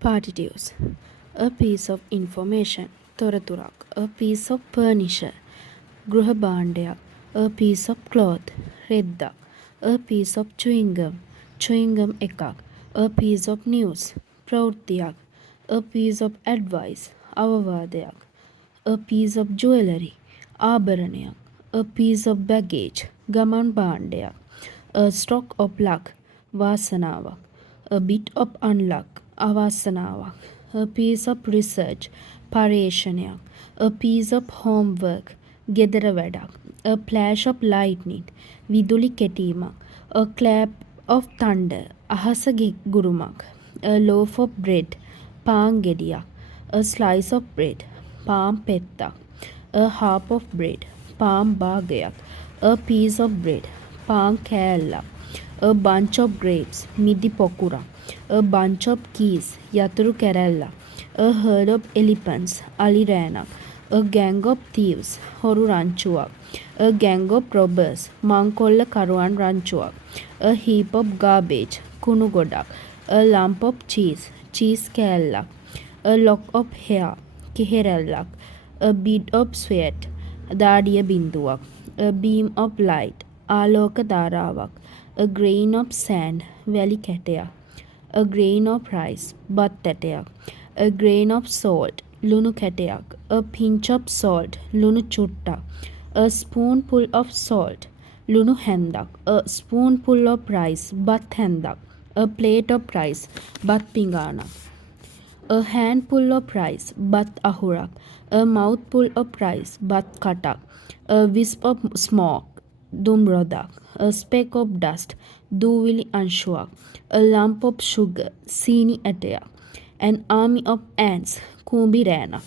Partitives. A piece of information. Toraturak. A piece of furniture. Gruhabandya. A piece of cloth. Redda. A piece of chewing gum. Chewing gum ekak. A piece of news. Prauttiyak. A piece of advice. Avavadayak. A piece of jewelry. Abharanayak. A piece of baggage. Gaman bandaya. A stroke of luck. Vasanavak. A bit of unluck. Avasanaවක්. A piece of research. Pareshanayak. A piece of homework. ගෙදර වැඩක්. A flash of lightning. විදුලි කෙටීමක්. A clap of thunder. අහස ගුරුමක්. A loaf of bread. පාන් ගෙඩියක්. A slice of bread. පාන් පෙත්තක්. A half of bread. පාන් භාගයක්. A piece of bread. පාන් කෑල්ලක්. A bunch of grapes. මිදි පොකුරක්. A bunch of keys. යතුරු කැරැල්ලක්. A herd of elephants. අලි රෑනක්. A gang of thieves. හොරු රංචුවක්. A gang of robbers. මංකොල්ල කරුවන් රංචුවක්. A heap of garbage. කුණු ගොඩක්. A lump of cheese. cheese කෑල්ලක්. A lock of hair. කෙහෙරැල්ලක්. A bead of sweat. දාඩිය බිඳුවක්. A beam of light. ආලෝක ධාරාවක්. A grain of sand. වැලි කැටයක්. A grain of rice. බත් ඇටයක්. A grain of salt. ලුණු කැටයක්. A pinch of salt. ලුණු චුට්ටක්. A spoonful of salt. ලුණු හැන්දක්. A spoonful of rice. බත් හැන්දක්. A plate of rice. බත් පිඟානක්. A handful of rice. බත් අහුරක්. A mouthful of rice. බත් කටක්. A wisp of smoke. දුම් රොදක්. A speck of dust. දූවිලි අංශුවක්. A lump of sugar. සීනි ඇටයක්. An army of ants. කූඹි රෑනක්.